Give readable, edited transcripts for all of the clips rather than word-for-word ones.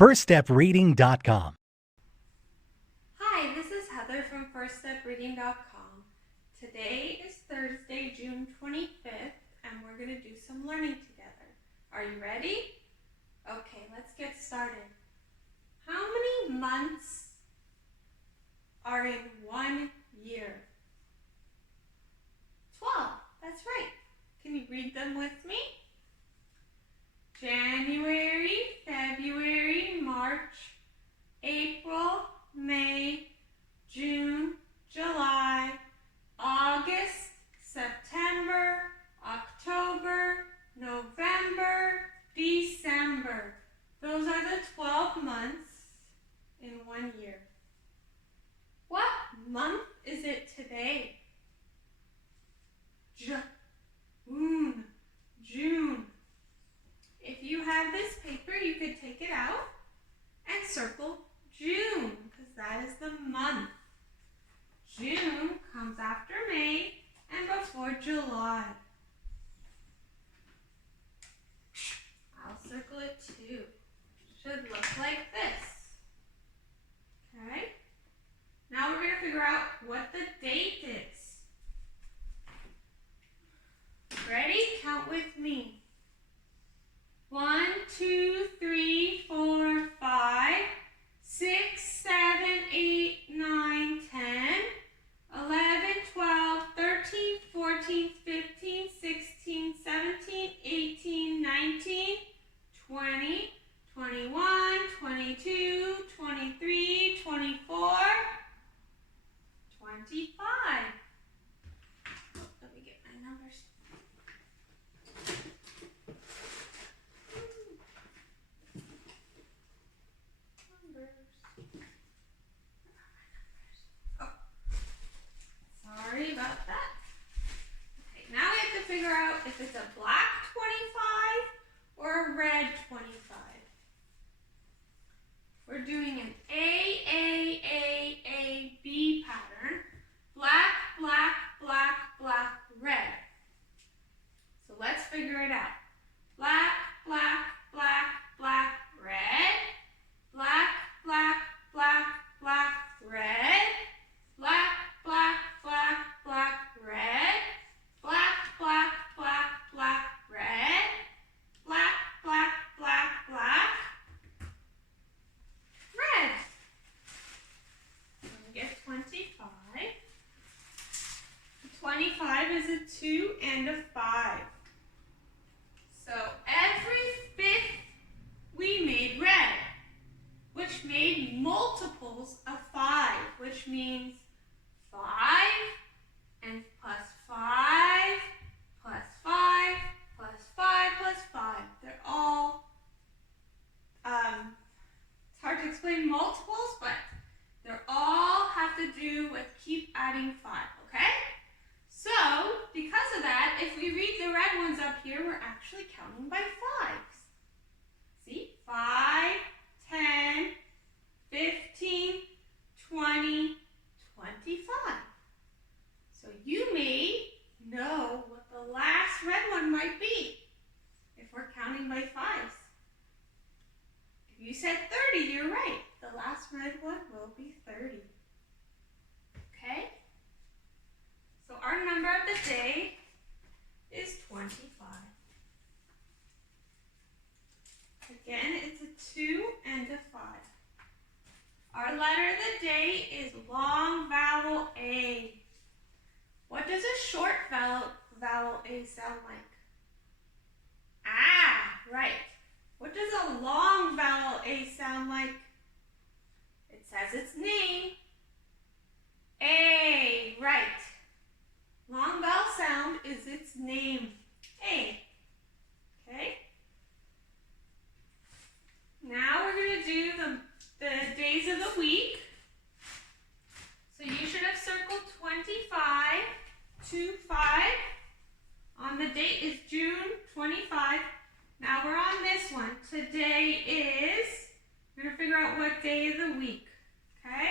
firststepreading.com. Hi, this is Heather from firststepreading.com. Today is Thursday, June 25th, and we're going to do some learning together. Are you ready? Okay, let's get started. How many months are in 1 year? 12. That's right. Can you read them with me? January, February, March, April, May, June, July, August, September, October, November, December. Those are the 12 months in 1 year. What month is it today? June. If you have this paper, you could take it out and circle June, because that is the month. June comes after May and before July. I'll circle it too. Should look like this. Okay? Now we're going to figure out what the date is. Ready? Count with me. 1, 2, 3, 4, 5, 6, 7, 8, 9, 10, 11, 12, 13, 14, 15, 16, 17, 18, 19, 20, 21, 22, 23, 24, 25. Let me get my numbers. Sorry about that. Okay, now we have to figure out if it's a black 25 or a red 25. We're doing an A, pattern. Black, black, black, black, red. So let's figure it out. Black, black, black, black, red. Black, black, black, black, red. Black, black, black, black, red. Black, black, black, black, red. Black, black, black, black, red. So we get 25. 25 is a 2 and a 5. So every fifth we made red, which made multiples of 5, which means 5 and plus 5 plus 5 plus 5 plus 5. They're all, it's hard to explain multiples, but they all have to do with keep adding 5, okay? So, because of that, if we read the red ones up here, we're actually counting by 5s. See? 5, 10, 15, 20, 25. So you may know what the last red one might be if we're counting by 5s. If you said 30, you're right. The last red one will be 30. Okay? So our number of the day is 25. Again, it's a 2 and a 5. Our letter of the day is long vowel A. What does a short vowel A sound like? Ah, right. What does a long vowel A sound like? It says its name. A, right. Long vowel sound is its name. A. Okay? Now we're going to do the days of the week. So you should have circled 25, 2-5. On the date is June 25. Now we're on this one. Today is, we're going to figure out what day of the week. Okay?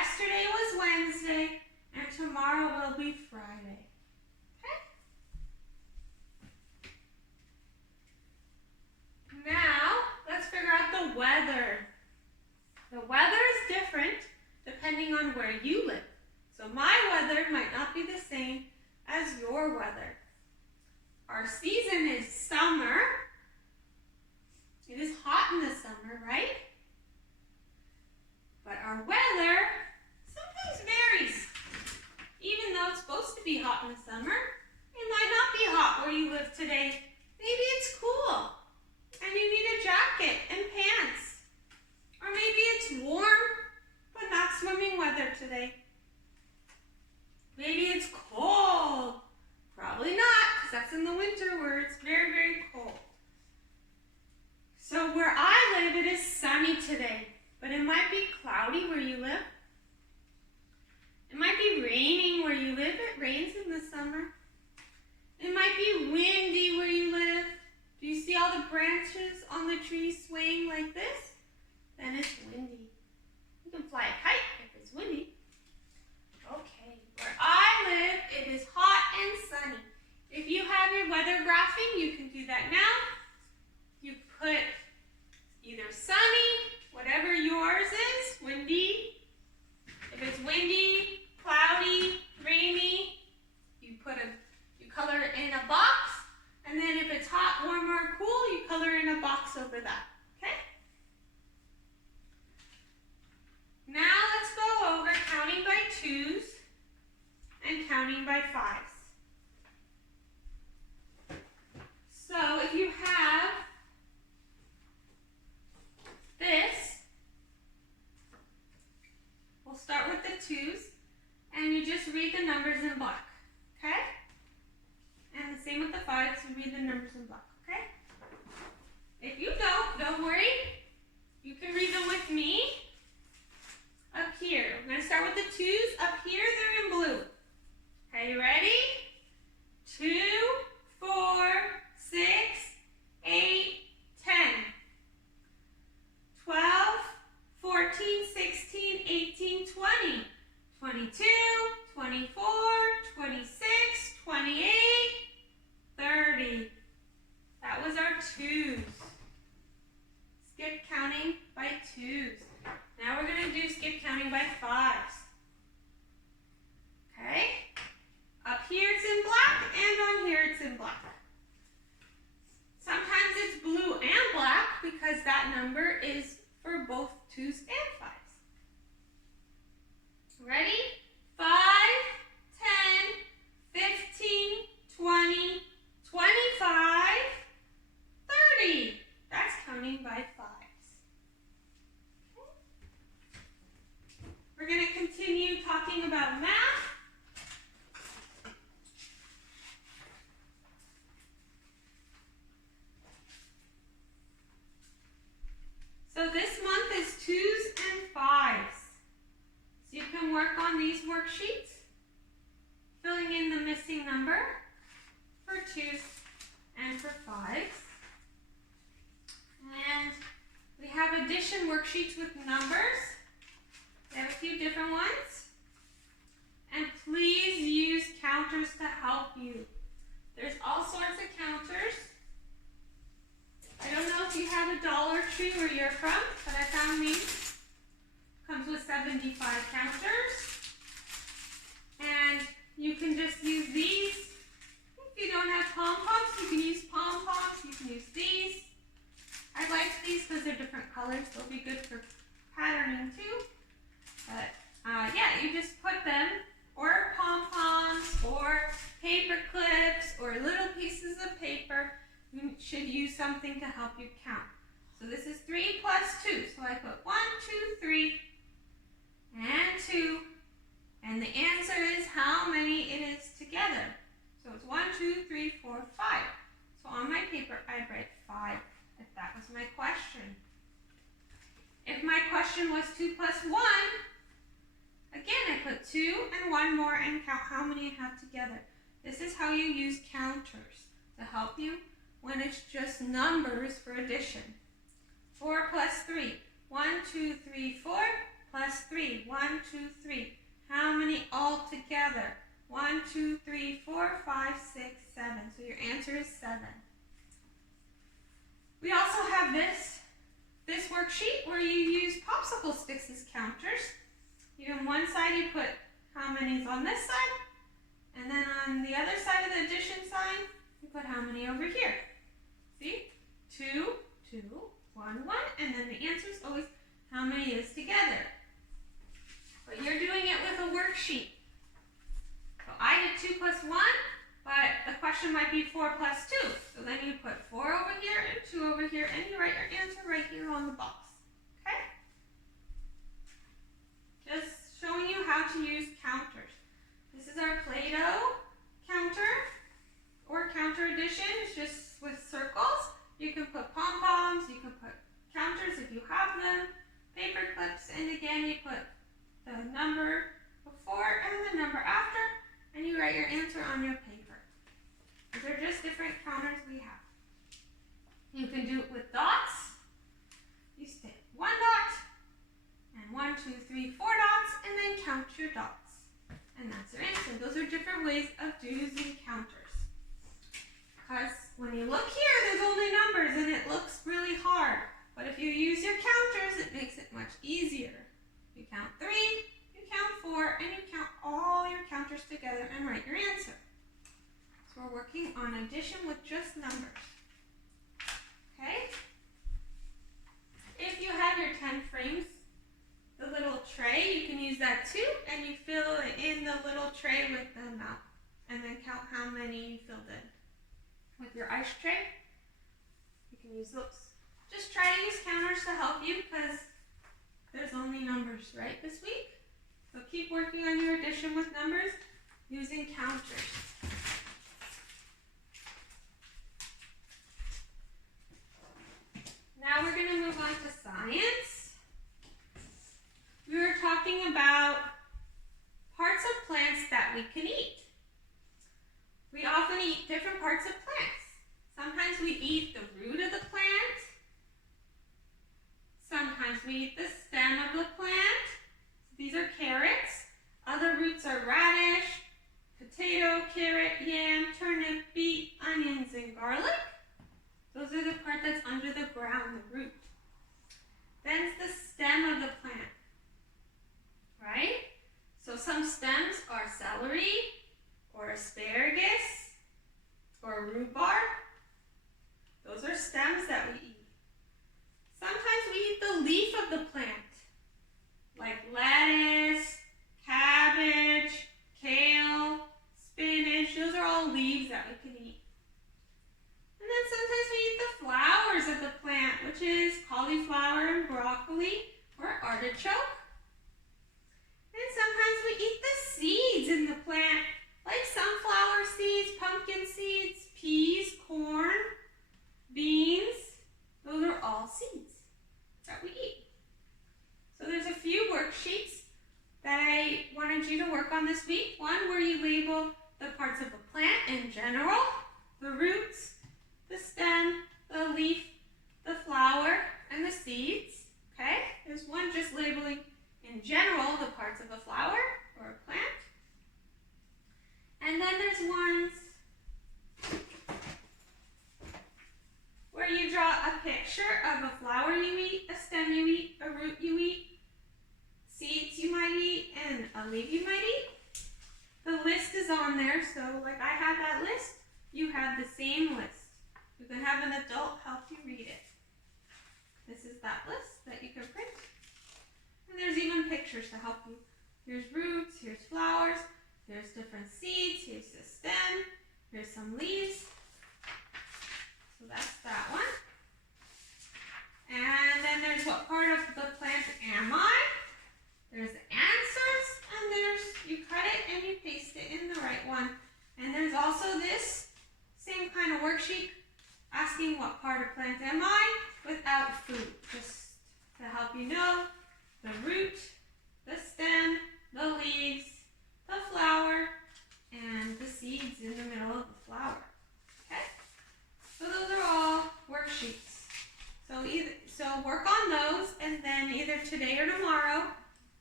yesterday was Wednesday, and tomorrow will be Friday. Okay? Now, let's figure out the weather. The weather is different depending on where you live. So my weather might not be the same as your weather. Our season is summer. It is hot in the summer, right? But our weather sometimes varies. Even though it's supposed to be hot in the summer, it might not be hot where you live today. Maybe it's cool and you need a jacket and pants. Or maybe it's warm, but not swimming weather today. Maybe it's cold. Probably not, because that's in the winter where it's very, very cold. So where I live, it is sunny today, but it might be cloudy where you live. It might be raining where you live. It rains in the summer. It might be windy where you live. Do you see all the branches on the trees swaying like this? Then it's windy. You can fly a kite if it's windy. Okay, where I live, it is hot and sunny. If you have your weather graphing, you can do that now. You put either sunny, whatever yours is, windy. If it's windy, cloudy, rainy, you color it in a box. And then if it's hot, warm, or cool, you color in a box over that. Okay? Now let's go over counting by twos and counting by fives. So if you have this, we'll start with the twos, and you just read the numbers in black, okay? And the same with the fives, you read the numbers in black, okay? If you don't worry. You can read them with me. Up here, we're going to start with the twos. Up here, they're in blue. Okay, you ready? 2, 4, 6, 8, 10, 12, 14, 16, 18, 20, 22, 24, 26, 28, 30. That was our twos. Skip counting by twos. Now we're going to do skip counting by fives. Okay? Up here it's in black, and on here it's in black. Sometimes it's blue and black because that number is for both twos and fives. Ready? 5, 10, 15, 20, 25, 30. That's counting by fives. Okay. We're going to continue talking about math. So this month is twos and fives. So you can work on these worksheets, filling in the missing number for twos and for fives. And we have addition worksheets with numbers. We have a few different ones. And please use counters to help you. There's all sorts of counters. I don't know if you have a Dollar Tree where you're from, but I found these. Comes with 75 counters. And you can just use these. If you don't have pom-poms, you can use pom-poms. You can use these. I like these because they're different colors. They'll be good for patterning too. But yeah, you just put them, or pom-poms, or paper clips, or little pieces of paper. You should use something to help you count. So this is 3 plus 2. So I put 1, 2, 3, and 2. And the answer is how many it is together. So it's 1, 2, 3, 4, 5. So on my paper, I write 5 if that was my question. If my question was 2 plus 1, again, I put 2 and 1 more and count how many I have together. This is how you use counters to help you when it's just numbers for addition. 4 plus 3. 1, 2, 3, 4. plus 3. 1, 2, 3. How many all together? 1, 2, 3, 4, 5, 6, 7. So your answer is 7. We also have this worksheet where you use popsicle sticks as counters. On one side you put how many is on this side, and then on the other side of the addition sign, you put how many over here. See? 2, 2, 1, 1, and then the answer is always how many is together. But you're doing it with a worksheet. So I did 2 plus 1, but the question might be 4 plus 2. So then you put 4 over here and 2 over here, and you write your answer right here on the box. Okay? Just showing you how to use counters. This is our Play-Doh counter or counter addition. It's just with circles. You can put pom-poms, you can put counters if you have them, paper clips, and again you put the number before and the number after, and you write your answer on your paper. These are just different counters we have. You can do it with dots. You stick 1 dot, and 1, 2, 3, 4 dots, and then count your dots. And that's your answer. Those are different ways of using counters. Because when you look here, there's only numbers, and it looks really hard. But if you use your counters, it makes it much easier. You count 3, you count 4, and you count all your counters together and write your answer. So we're working on addition with just numbers. Okay? If you have your 10 frames, the little tray, you can use that too, and you fill it in the little tray with the amount, and then count how many you filled in. With your ice tray, you can use those. Just try to use counters to help you because there's only numbers, right, this week? So keep working on your addition with numbers using counters. Now we're going to move on to science. We were talking about parts of plants that we can eat. We often eat different parts of plants. Sometimes we eat the root of the plant. Sometimes we eat the stem of the plant. These are carrots. Other roots are radish, potato, carrot, yam, turnip, beet, onions, and garlic. Those are the part that's under the ground, the root. Then it's the stem of the plant, right? So some stems are celery, or asparagus, or rhubarb. Those are stems that we eat. Sometimes we eat the leaf of the plant, like lettuce, cabbage, kale, spinach. Those are all leaves that we can eat. And then sometimes we eat the flowers of the plant, which is cauliflower and broccoli, or artichoke. And sometimes we eat the seeds in the plant, like sunflower seeds, pumpkin seeds, peas, corn, beans. Those are all seeds that we eat. So there's a few worksheets that I wanted you to work on this week. One where you label the parts of the plant in general, the roots, the stem, the leaf, the flower, and the seeds. Okay? There's one just labeling in general the parts of a flower or a plant. And then there's ones where you draw a picture of a flower you eat, a stem you eat, a root you eat, seeds you might eat, and a leaf you might eat. The list is on there, so like I have that list, you have the same list. You can have an adult help you read it. This is that list that you can print. And there's even pictures to help you. Here's roots, here's flowers, here's different seeds, here's the stem, here's some leaves. So that's that one. And then there's what part of the plant am I? There's the answers, and there's, you cut it and you paste it in the right one. And there's also this same kind of worksheet asking what part of plant am I without food, just to help you know the root, the stem, the leaves, the flower, and the seeds in the middle of the flower. Okay? So those are all worksheets. So work on those, and then either today or tomorrow,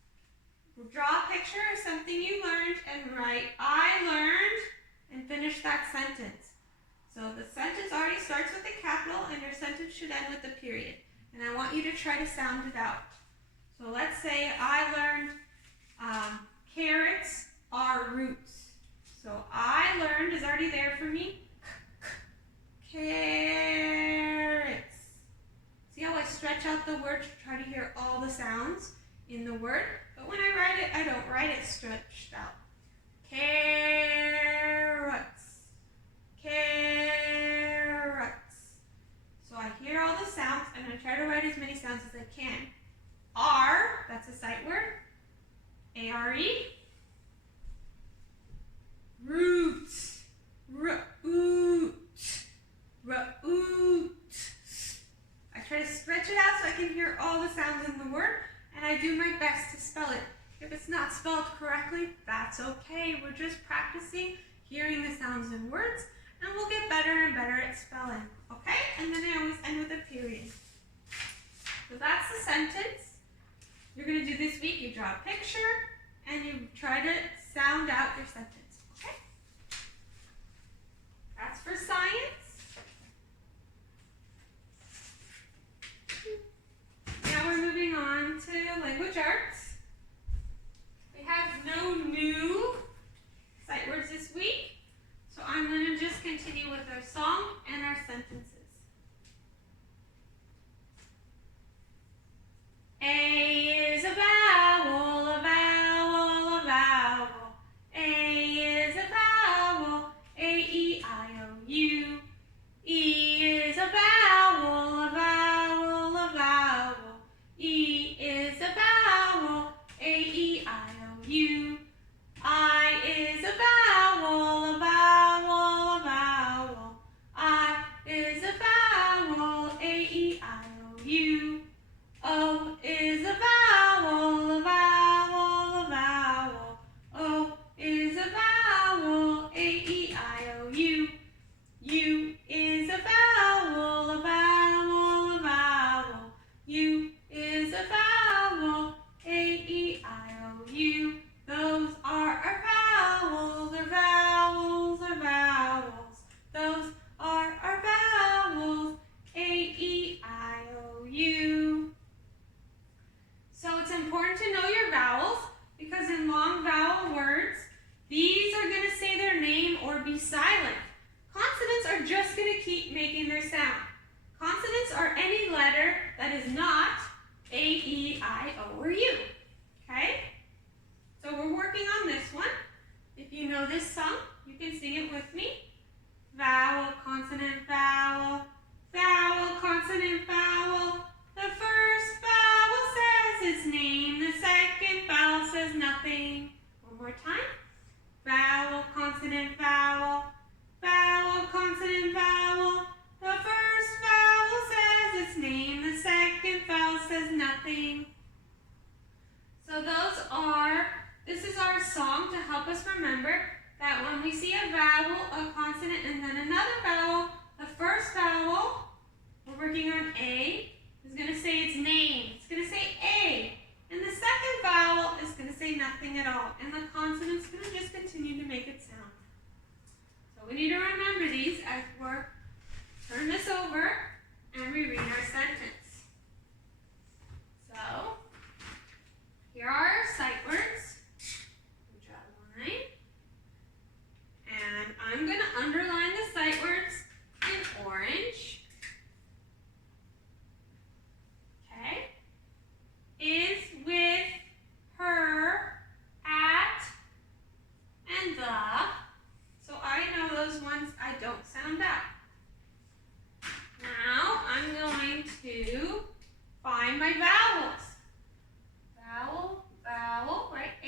picture of something you learned and write I learned and finish that sentence. So the sentence already starts with a capital and your sentence should end with a period. And I want you to try to sound it out. So let's say I learned carrots are roots. So I learned is already there for me. Carrots. See how I stretch out the word to try to hear all the sounds in the word? But when I write it, I don't write it stretched out. Carrots. Carrots. So I hear all the sounds and I try to write as many sounds as I can. R, that's a sight word. A-R-E. Root. Root. Root. I try to stretch it out so I can hear all the sounds in the word, and I do my best to spell it. If it's not spelled correctly, that's okay. We're just practicing hearing the sounds in words, and we'll get better and better at spelling, okay? And then I always end with a period. So that's the sentence. You're going to do this week. You draw a picture, and you try to sound out your sentence, okay? That's for science. Now we're moving on to language arts. We have no new sight words this week, so I'm going to just continue with our song and our sentences. A is a vowel, a vowel, a vowel. A is a vowel, A-E-I-O-U. E is a vowel, a vowel, a vowel. E is a vowel, A-E-I-O-U. I is a vowel, a vowel, a vowel. I is a vowel, A-E-I-O-U. O is a vowel, a vowel, a vowel. O is a vowel, A-E-I-O-U. U is a vowel, a vowel, a vowel. U is a vowel, A-E-I-O-U. Those are our vowels, our vowels, our vowels. Those are our vowels, A-E-I-O-U. So it's important to know your vowels because in long vowel words, these are going to say their name or be silent. Consonants are just going to keep making their sound. Consonants are any letter that is not A, E, I, O, or U. Okay? So we're working on this one. If you know this song, you can sing it with me. Vowel, consonant, vowel. Vowel, consonant, vowel. The first vowel says its name. The second vowel says nothing. One more time. Vowel, consonant, vowel. Vowel, consonant, vowel. The first vowel says its name. The second vowel says nothing. So this is our song to help us remember that when we see a vowel, a consonant, and then another vowel, the first vowel, we're working on A, is going to say its name. It's going to say A. And the second vowel is going to say nothing at all. And the consonant's going to just continue to make its sound. So we need to remember these as we're turn this over and we read our sentence. So, here are our sight words. We draw a line. And I'm going to underline the sight words in orange. Okay. Is with, her, at, and the. So I know those ones I don't sound out. Now I'm going to find my vowels. Vowel, vowel, right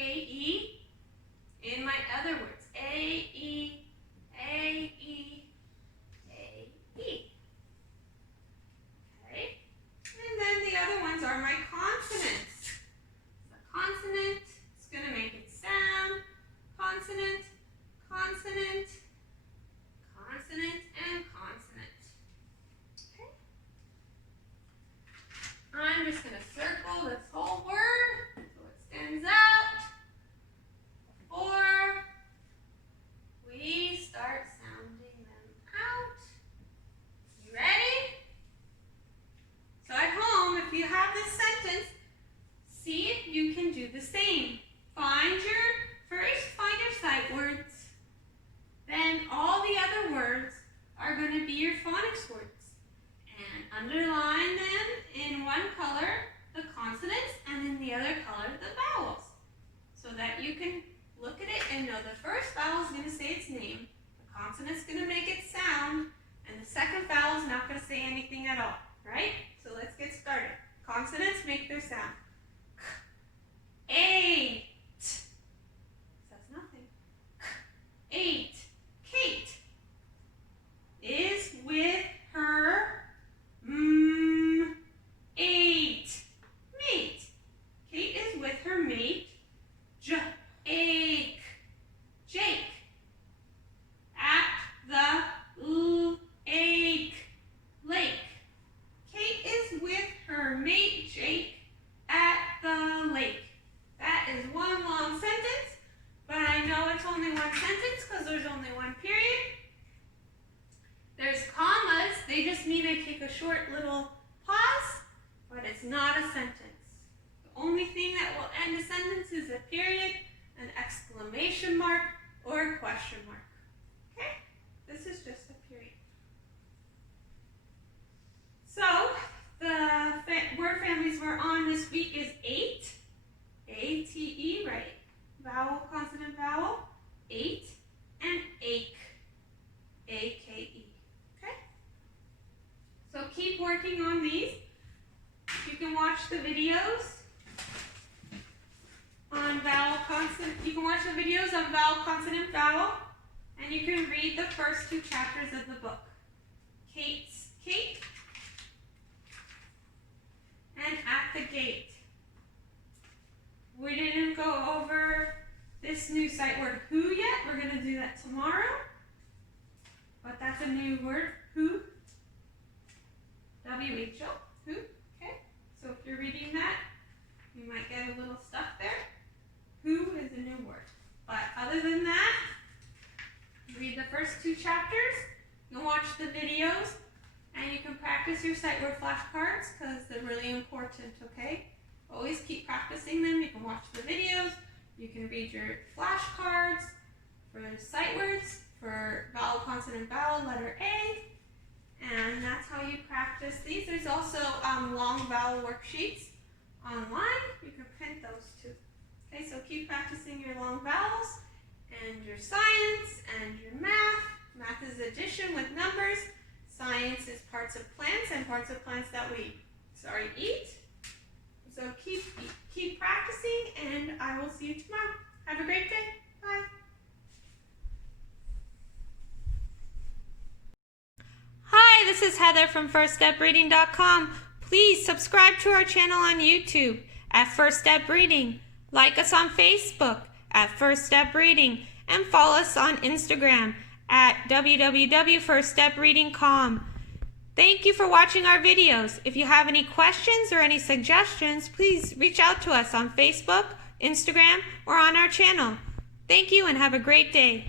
you can look at it and know the first vowel is going to say its name, the consonant's going to make its sound, and the second vowel is not going to say anything at all, right? So let's get started. Consonants make their sound. K, 8. That's nothing. K, 8. Kate is with her 8. Mate. Kate is with her mate. Ache. Jake. At the lake. Lake. Kate is with her mate Jake at the lake. That is one long sentence, but I know it's only one sentence because there's only one period. There's commas. They just mean I take a short little pause, but it's not a sentence. The only thing that will end a sentence is a period, an exclamation mark, or a question mark. Okay? This is just a period. So, the word families we're on this week is 8, A-T-E, right? Vowel, consonant, vowel, 8, and ache, A-K-E. Okay? So keep working on these. You can watch the videos on vowel, consonant. You can watch the videos on vowel, consonant, vowel, and you can read the first 2 chapters of the book. Kate's Kate and At the Gate. We didn't go over this new sight word who yet. We're going to do that tomorrow. But that's a new word, who. W-H-O, who. Okay? So if you're reading that, you might get a little stuff there. Who is a new word. But other than that, read the first 2 chapters. You can watch the videos. And you can practice your sight word flashcards because they're really important, okay? Always keep practicing them. You can watch the videos. You can read your flashcards for sight words, for vowel, consonant, vowel, letter A. And that's how you practice these. There's also long vowel worksheets online. You can print those too. Okay, so keep practicing your long vowels and your science and your math. Math is addition with numbers. Science is parts of plants and parts of plants that we eat. So keep practicing, and I will see you tomorrow. Have a great day. Bye. Hi, this is Heather from FirstStepReading.com. Please subscribe to our channel on YouTube at First Step Reading. Like us on Facebook at First Step Reading, and follow us on Instagram at www.firststepreading.com. Thank you for watching our videos. If you have any questions or any suggestions, please reach out to us on Facebook, Instagram, or on our channel. Thank you and have a great day.